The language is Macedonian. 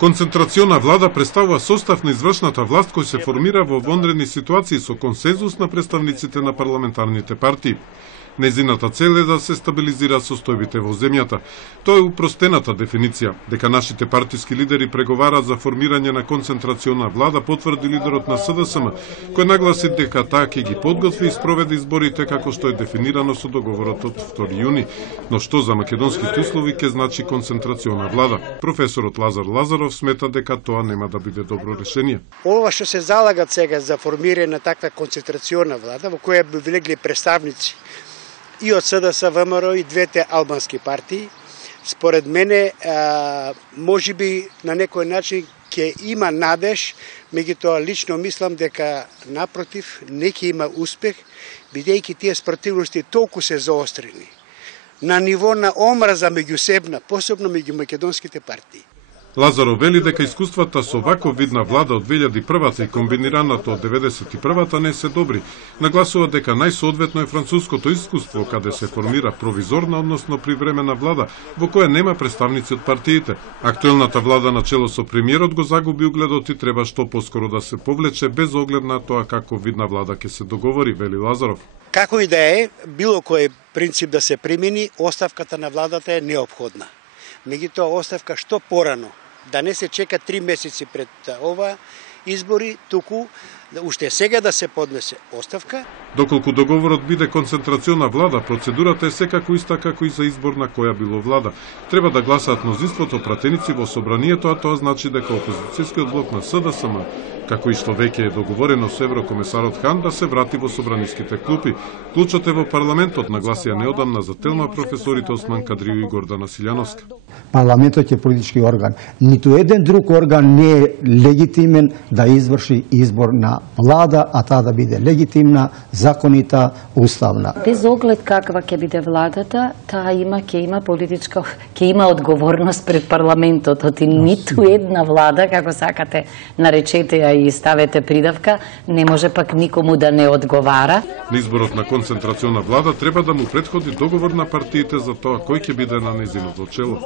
Концентрациона влада представува состав на извршната власт кој се формира во вонредни ситуации со консензус на представниците на парламентарните партии. Незината цел е да се стабилизира состојбите во земјата. Тоа е упростената дефиниција. Дека нашите партиски лидери преговараат за формирање на концентрациона влада, потврди лидерот на СДСМ, кој нагласи дека таа ќе ги подготви и спроведе изборите како што е дефинирано со договорот од 2 јуни. Но што за македонските услови ќе значи концентрациона влада? Професорот Лазар Лазаров смета дека тоа нема да биде добро решение. Ова што се залагат сега за формирање на таква концентрациона влада, во која би влегли представници и од СДС, ВМРО и двете албански партии, според мене, може би на некој начин ќе има надеж, меѓутоа лично мислам дека напротив не ќе има успех, бидејќи тие спротивности толку се заострени на ниво на омраза меѓусебна, посебно меѓу македонските партии. Лазаров вели дека искуствата со ваков вид на влада од 2001 и комбинираната од 91-та не се добри. Нагласува дека најсоодветно е француското искуство, каде се формира провизорна, односно привремена влада, во која нема представници од партиите. Актуелната влада на чело со премиерот го загуби угледот и треба што поскоро да се повлече без оглед на тоа како видна влада ќе се договори, вели Лазаров. Како и да е, било кој принцип да се примени, оставката на владата е неопходна. Меѓутоа оставка што порано, да не се чека 3 месеци пред ова избори, туку уште сега да се поднесе оставка. Доколку договорот биде концентрациона влада, процедурата е секако иста како и за избор на која било влада. Треба да гласаат мнозинството пратеници во собранието, а тоа значи дека опозицијскиот блок на СДСМ, како и што веќе е договорено со еврокомесарот Хан, да се врати во собраниските клупи. Клучот е во парламентот, нагласија неодамна за Телма професорите Осман Кадрију и Гордана Силјановска. Парламентот е политички орган. Ниту еден друг орган не е легитимен да изврши избор на влада, а таа да биде легитимна, законита, уставна. Без оглед каква ќе биде владата, таа ќе има политичка, ќе има одговорност пред парламентот. И ниту една влада, како сакате наречете ја и ставете придавка, не може пак никому да не одговара. На изборот на концентрациона влада треба да му претходи договор на партиите за тоа кој ќе биде на незиното чело.